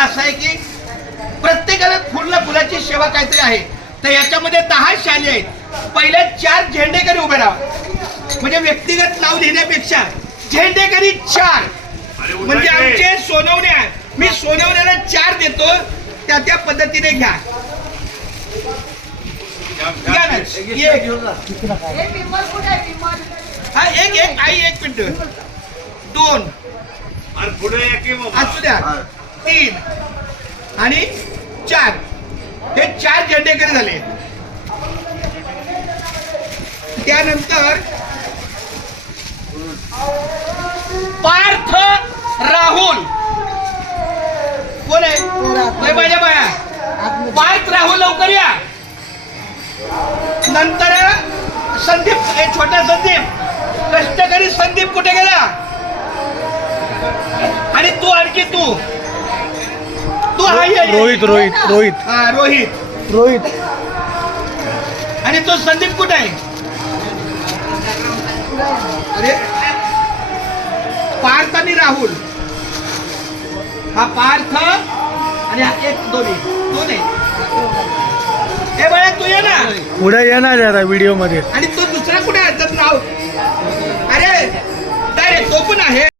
असं आहे की प्रत्येकाला फुलाची सेवा काहीतरी आहे. तर याच्यामध्ये 10 शाली आहेत. पहिले 4 झेंडेकरी उभे राहा, म्हणजे व्यक्तिगत नाव लिहिण्यापेक्षा झेंडेकरी 4 म्हणजे आमचे सोनवणे आहे. मी सोनवण्याला 4 देतो, त्या पद्धतीने घ्या. हा एक आई 1 मिनिट 2 असू द्या 3 आणि 4 हे 4 झेंडेकरी झाले. त्यानंतर पार्थ राहुल कोण आहे? माझ्या बाया पार्थ राहुल लवकर या. नंतर संदीप, छोटा संदीप, कष्टकरी संदीप कुठे गेला? आणि तू आणखी तू हा रोहित रोहित रोहित हा रोहित रोहित आणि तो संदीप कुठे आहे? अरे पार्थ आणि राहुल, हा पार्थ आणि हा 1 2 आहे. हे बघा तू ये ना पुढे येणार जरा व्हिडिओ मध्ये. आणि तो दुसरा कुठे आहे? तर नाव अरे डायरेक्ट तो पण आहे.